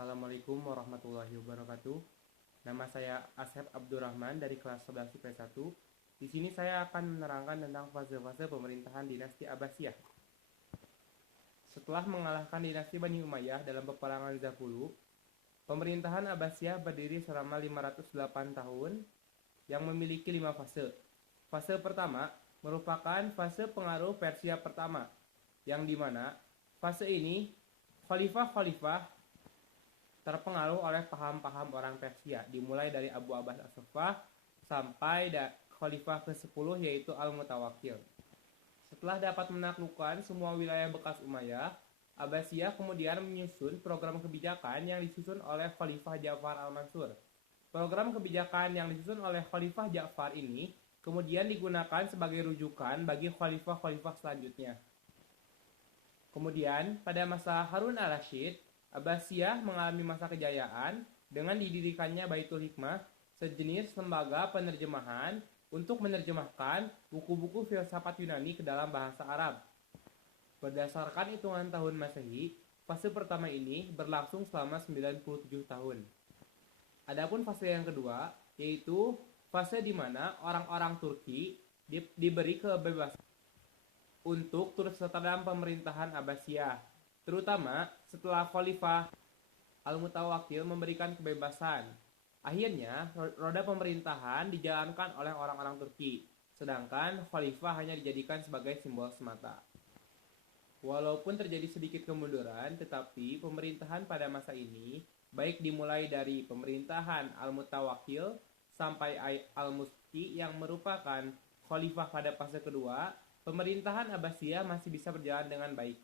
Assalamualaikum warahmatullahi wabarakatuh. Nama saya Asep Abdurrahman dari kelas 11 IPS 1. Di sini saya akan menerangkan tentang fase-fase pemerintahan dinasti Abbasiyah. Setelah mengalahkan dinasti Bani Umayyah dalam peperangan Zafulu, pemerintahan Abbasiyah berdiri selama 508 tahun yang memiliki 5 fase. Fase pertama merupakan fase pengaruh Persia pertama, yang dimana fase ini khalifah-khalifah terpengaruh oleh paham-paham orang Persia, dimulai dari Abu Abbas As-Saffah sampai khalifah ke-10 yaitu Al-Mutawakkil. Setelah dapat menaklukkan semua wilayah bekas Umayyah, Abbasiyah kemudian menyusun program kebijakan yang disusun oleh Khalifah Ja'far Al-Mansur. Program kebijakan yang disusun oleh Khalifah Ja'far ini kemudian digunakan sebagai rujukan bagi khalifah-khalifah selanjutnya. Kemudian, pada masa Harun al-Rashid, Abbasiyah mengalami masa kejayaan dengan didirikannya Baitul Hikmah, sejenis lembaga penerjemahan untuk menerjemahkan buku-buku filsafat Yunani ke dalam bahasa Arab. Berdasarkan hitungan tahun Masehi, fase pertama ini berlangsung selama 97 tahun. Adapun fase yang kedua, yaitu fase di mana orang-orang Turki diberi kebebasan untuk turut serta dalam pemerintahan Abbasiyah, terutama setelah Khalifah Al-Mutawakkil memberikan kebebasan. Akhirnya, roda pemerintahan dijalankan oleh orang-orang Turki, sedangkan Khalifah hanya dijadikan sebagai simbol semata. Walaupun terjadi sedikit kemunduran, tetapi pemerintahan pada masa ini, baik dimulai dari pemerintahan Al-Mutawakkil sampai Al-Muski yang merupakan Khalifah pada fase kedua, pemerintahan Abbasiyah masih bisa berjalan dengan baik.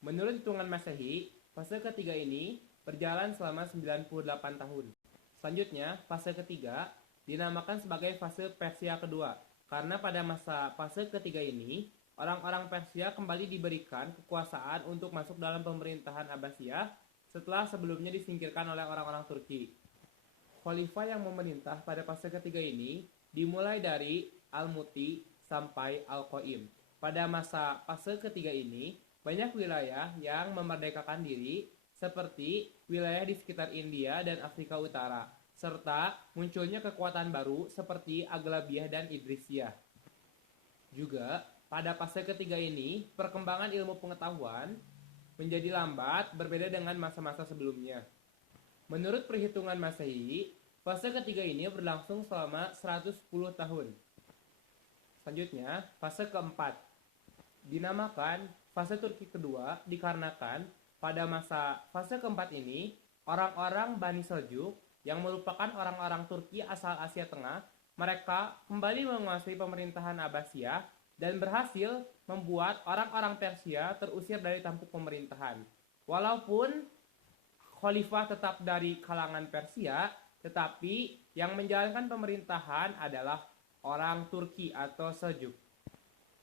Menurut hitungan Masehi, fase ketiga ini berjalan selama 98 tahun. Selanjutnya, fase ketiga dinamakan sebagai fase Persia kedua, karena pada masa fase ketiga ini, orang-orang Persia kembali diberikan kekuasaan untuk masuk dalam pemerintahan Abbasiyah setelah sebelumnya disingkirkan oleh orang-orang Turki. Khalifah yang memerintah pada fase ketiga ini dimulai dari Al-Muti sampai Al-Qaim. Pada masa fase ketiga ini, banyak wilayah yang memerdekakan diri, seperti wilayah di sekitar India dan Afrika Utara, serta munculnya kekuatan baru seperti Aghlabiyah dan Idrisiyah. Juga, pada fase ketiga ini, perkembangan ilmu pengetahuan menjadi lambat berbeda dengan masa-masa sebelumnya. Menurut perhitungan Masehi, fase ketiga ini berlangsung selama 110 tahun. Selanjutnya, fase keempat dinamakan fase Turki kedua dikarenakan pada masa fase keempat ini, orang-orang Bani Seljuk yang merupakan orang-orang Turki asal Asia Tengah, mereka kembali menguasai pemerintahan Abbasiyah dan berhasil membuat orang-orang Persia terusir dari tampuk pemerintahan. Walaupun khalifah tetap dari kalangan Persia, tetapi yang menjalankan pemerintahan adalah orang Turki atau Seljuk.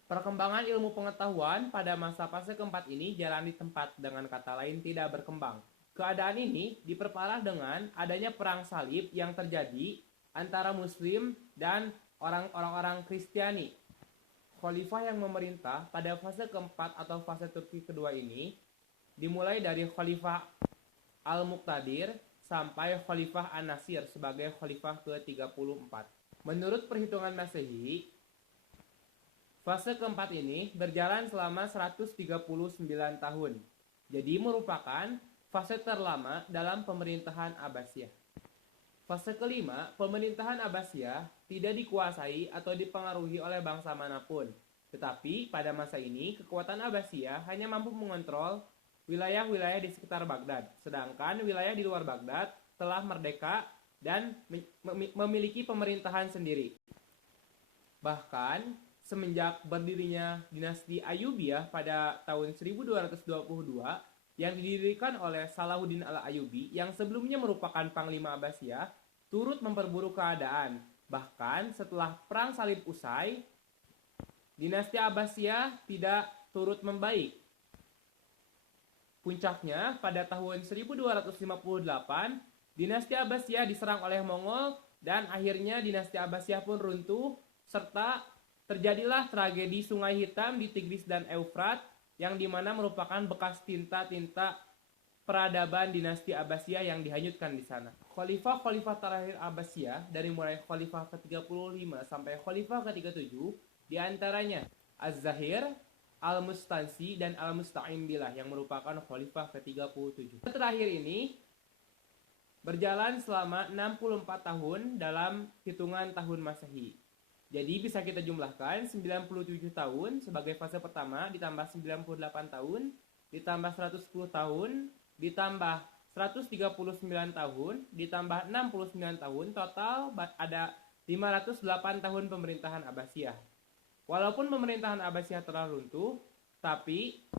Perkembangan ilmu pengetahuan pada masa fase keempat ini jalan di tempat, dengan kata lain tidak berkembang. Keadaan ini diperparah dengan adanya perang salib yang terjadi antara Muslim dan orang-orang Kristiani. Khalifah yang memerintah pada fase keempat atau fase Turki kedua ini dimulai dari Khalifah Al-Muqtadir sampai Khalifah An-Nasir sebagai Khalifah ke-34. Menurut perhitungan Masehi, fase keempat ini berjalan selama 139 tahun, jadi merupakan fase terlama dalam pemerintahan Abbasiyah. Fase kelima, pemerintahan Abbasiyah tidak dikuasai atau dipengaruhi oleh bangsa manapun, tetapi pada masa ini kekuatan Abbasiyah hanya mampu mengontrol wilayah-wilayah di sekitar Baghdad, sedangkan wilayah di luar Baghdad telah merdeka dan memiliki pemerintahan sendiri. Bahkan, semenjak berdirinya dinasti Ayyubiyah pada tahun 1222 yang didirikan oleh Salahuddin al-Ayyubi yang sebelumnya merupakan panglima Abbasiyah, turut memperburuk keadaan. Bahkan setelah perang salib usai, dinasti Abbasiyah tidak turut membaik. Puncaknya pada tahun 1258, dinasti Abbasiyah diserang oleh Mongol dan akhirnya dinasti Abbasiyah pun runtuh, serta terjadilah tragedi Sungai Hitam di Tigris dan Eufrat yang dimana merupakan bekas tinta-tinta peradaban dinasti Abbasiyah yang dihanyutkan di sana. Khalifah-khalifah terakhir Abbasiyah dari mulai khalifah ke-35 sampai khalifah ke-37 diantaranya Az-Zahir, Al-Mustansi, dan Al-Musta'im Billah yang merupakan khalifah ke-37. Terakhir ini berjalan selama 64 tahun dalam hitungan tahun Masehi. Jadi bisa kita jumlahkan 97 tahun sebagai fase pertama ditambah 98 tahun ditambah 110 tahun ditambah 139 tahun ditambah 69 tahun, total ada 508 tahun pemerintahan Abbasiyah. Walaupun pemerintahan Abbasiyah telah runtuh, tapi